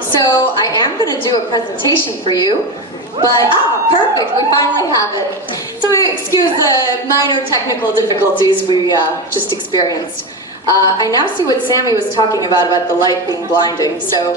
So I am going to do a presentation for you, but perfect, we finally have it. So excuse the minor technical difficulties we just experienced. I now see what Sammy was talking about the light being blinding, so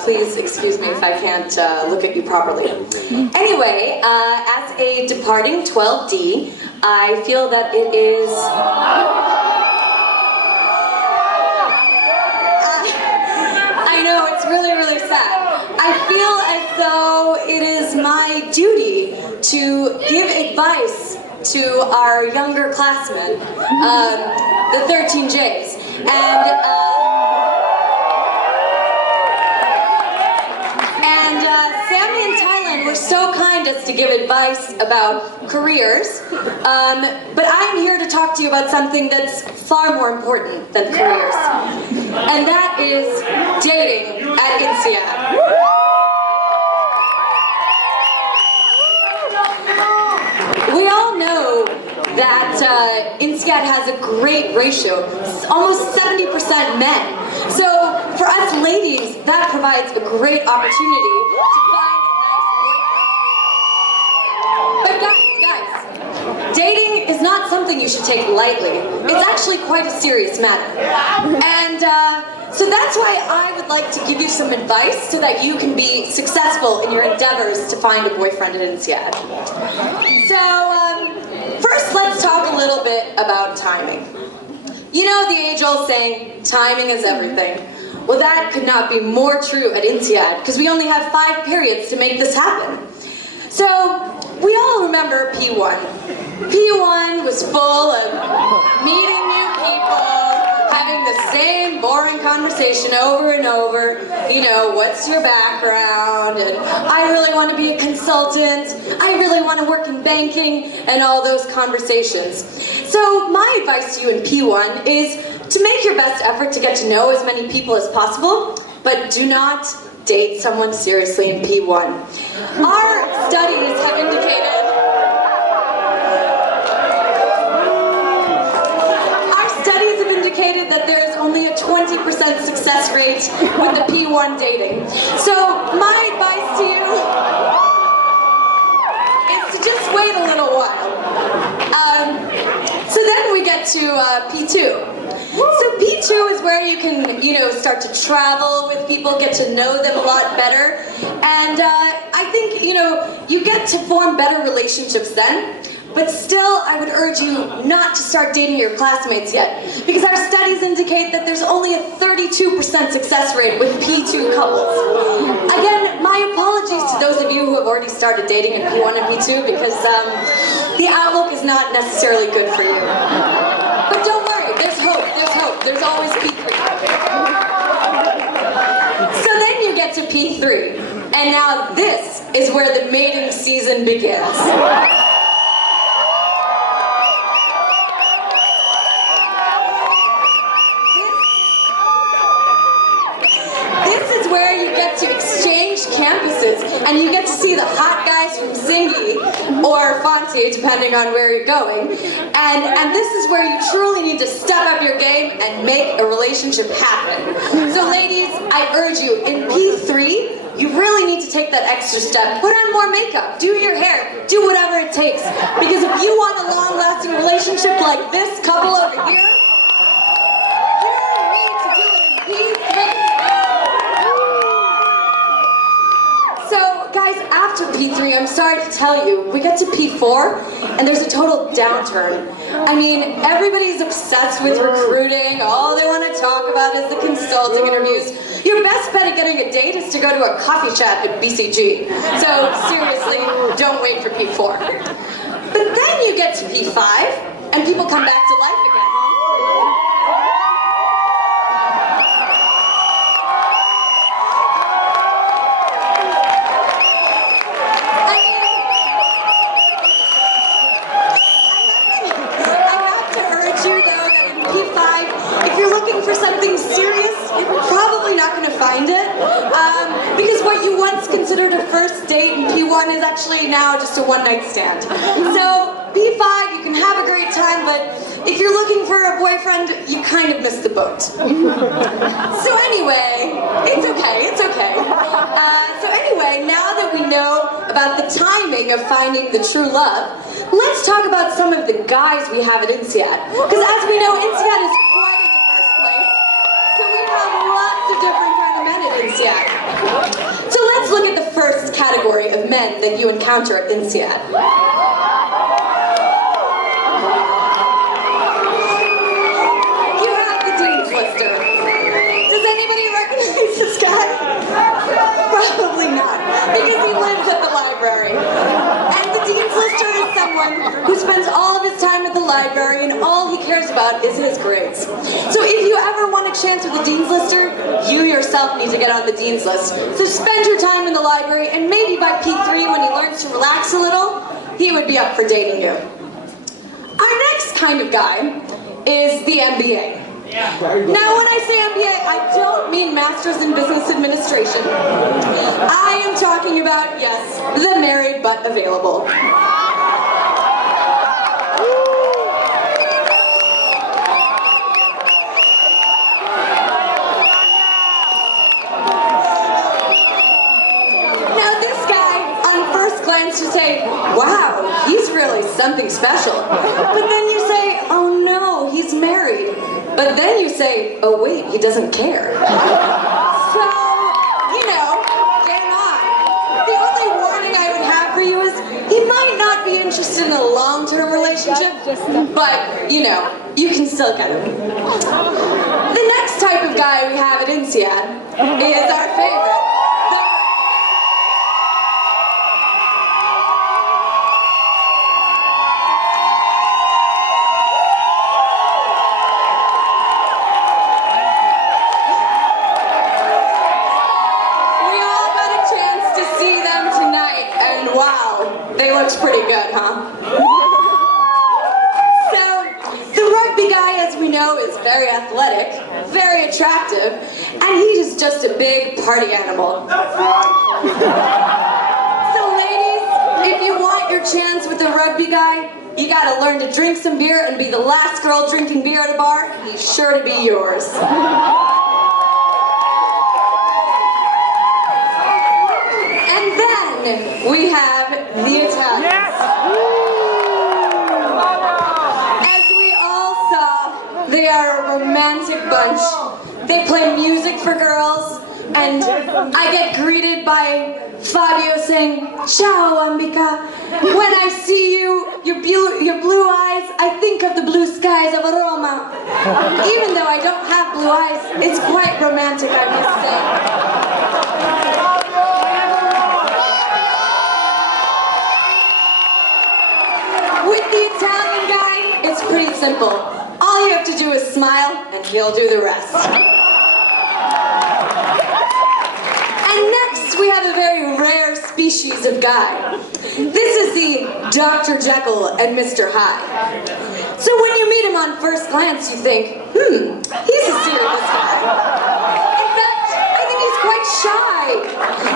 please excuse me if I can't look at you properly. Anyway, as a departing 12D, I feel that it is... I know, it's really, really sad. I feel as though it is my duty to give advice to our younger classmen, the 13Js. And Sammy and Thailand were so kind as to give advice about careers, but I'm here to talk to you about something that's far more important than careers, and that is dating at INSEAD. We all know that INSEAD has a great ratio, almost 70% men. So for us ladies, that provides a great opportunity to find a nice boyfriend. But guys, dating is not something you should take lightly. It's actually quite a serious matter. And so that's why I would like to give you some advice so that you can be successful in your endeavors to find a boyfriend at INSEAD. So first let's talk a little bit about timing. You know the age-old saying, timing is everything. Well, that could not be more true at INSEAD because we only have 5 periods to make this happen. So we all remember P1. P1 was full of meeting new people, having the same boring conversation over and over. You know, what's your background? And I really want to be a consultant. I really want to work in banking, and all those conversations. So my advice to you in P1 is to make your best effort to get to know as many people as possible, but do not date someone seriously in P1. Our studies have indicated that there's only a 20% success rate with the P1 dating. So my advice to you is to just wait a little while. So then we get to P2. So P2 is where you can, you know, start to travel with people, get to know them a lot better. And I think, you know, you get to form better relationships then. But still, I would urge you not to start dating your classmates yet, because our studies indicate that there's only a 32% success rate with P2 couples. Again, my apologies to those of you who have already started dating in P1 and P2, because the outlook is not necessarily good for you. But don't worry, there's hope, there's always P3. So then you get to P3, and now this is where the mating season begins. Campuses, and you get to see the hot guys from Zingy or Fonte, depending on where you're going, and this is where you truly need to step up your game and make a relationship happen. So ladies, I urge you, in P3, you really need to take that extra step. Put on more makeup, do your hair, do whatever it takes, because if you want a long-lasting relationship like this couple over here, you need to do it in P3. Guys, after P3, I'm sorry to tell you, we get to P4, and there's a total downturn. I mean, everybody's obsessed with recruiting. All they want to talk about is the consulting interviews. Your best bet at getting a date is to go to a coffee shop at BCG. So, seriously, don't wait for P4. But then you get to P5, and people come back to life again. For something serious, you're probably not going to find it, because what you once considered a first date in P1 is actually now just a one-night stand. So P5, you can have a great time, but if you're looking for a boyfriend, you kind of missed the boat. So anyway, it's okay, of finding the true love, let's talk about some of the guys we have at INSEAD. Because as we know, INSEAD is quite a diverse place, so we have lots of different kind of men at INSEAD. So let's look at the first category of men that you encounter at INSEAD. You have the Dean's Lister. Does anybody recognize this guy? Probably not, because he lives at the library. And the Dean's Lister is someone who spends all of his time at the library and all he cares about is his grades. So if you ever want a chance with the Dean's Lister, you yourself need to get on the Dean's List. So spend your time in the library, and maybe by P3, when he learns to relax a little, he would be up for dating you. Our next kind of guy is the MBA. Now, when I say MBA, I don't mean Masters in Business Administration. I am talking about, yes, the married but available. Now, this guy, on first glance, you say, wow, he's really something special. But then you say, oh no, he's married. But then you say, oh wait, he doesn't care. So, you know, game on. The only warning I would have for you is, he might not be interested in a long-term relationship, but, you know, you can still get him. The next type of guy we have at INSEAD is our favorite. Looks pretty good, huh? So, the rugby guy, as we know, is very athletic, very attractive, and he is just a big party animal. So ladies, if you want your chance with the rugby guy, you gotta learn to drink some beer and be the last girl drinking beer at a bar. He's sure to be yours. And then we have the Italians. Yes! As we all saw, they are a romantic bunch. They play music for girls, and I get greeted by Fabio saying, "Ciao, Ambika. When I see you, your blue eyes, I think of the blue skies of Roma." Even though I don't have blue eyes, it's quite romantic, I must say. With the Italian guy, it's pretty simple. All you have to do is smile, and he'll do the rest. And next, we have a very rare species of guy. This is the Dr. Jekyll and Mr. Hyde. So when you meet him on first glance, you think, he's a serious guy. In fact, I think he's quite shy.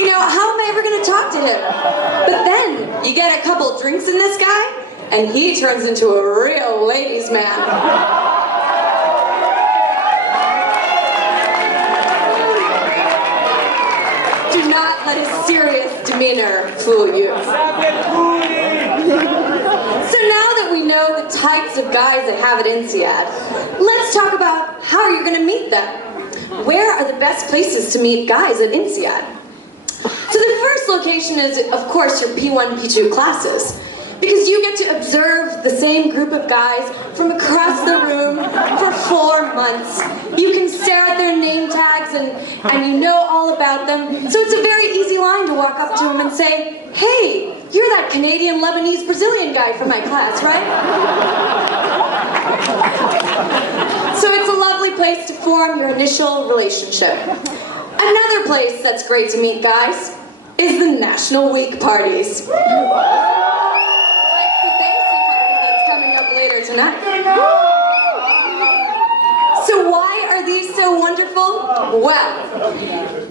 You know, how am I ever going to talk to him? But then, you get a couple drinks in this guy, and he turns into a real ladies' man. Do not let his serious demeanor fool you. So now that we know the types of guys that have at INSEAD, let's talk about how you're going to meet them. Where are the best places to meet guys at INSEAD? So the first location is, of course, your P1, P2 classes. Because you get to observe the same group of guys from across the room for 4 months. You can stare at their name tags and you know all about them. So it's a very easy line to walk up to them and say, "Hey, you're that Canadian, Lebanese, Brazilian guy from my class, right?" So it's a lovely place to form your initial relationship. Another place that's great to meet guys is the National Week parties. Later tonight. So why are these so wonderful? Well,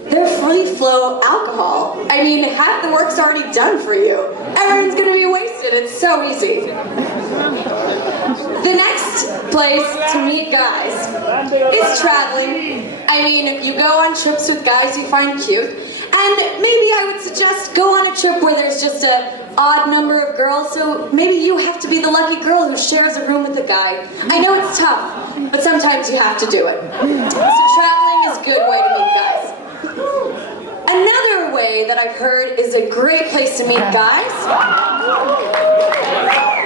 they're free flow alcohol. I mean, half the work's already done for you. Everyone's gonna be wasted. It's so easy. The next place to meet guys is traveling. I mean, you go on trips with guys you find cute. And maybe I would suggest go on a trip where there's just a odd number of girls, so maybe you have to be the lucky girl who shares a room with a guy. I know it's tough, but sometimes you have to do it. So traveling is a good way to meet guys. Another way that I've heard is a great place to meet guys.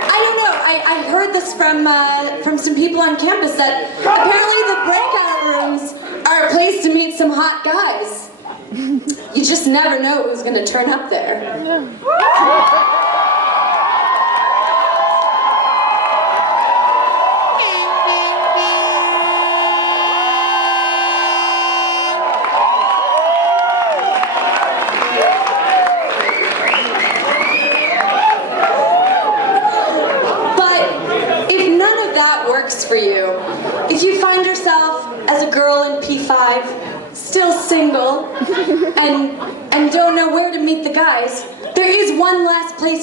I don't know, I heard this from some people on campus that apparently the breakout rooms are a place to meet some hot guys. You just never know who's going to turn up there. For you. If you find yourself as a girl in P5, still single, and don't know where to meet the guys, there is one last place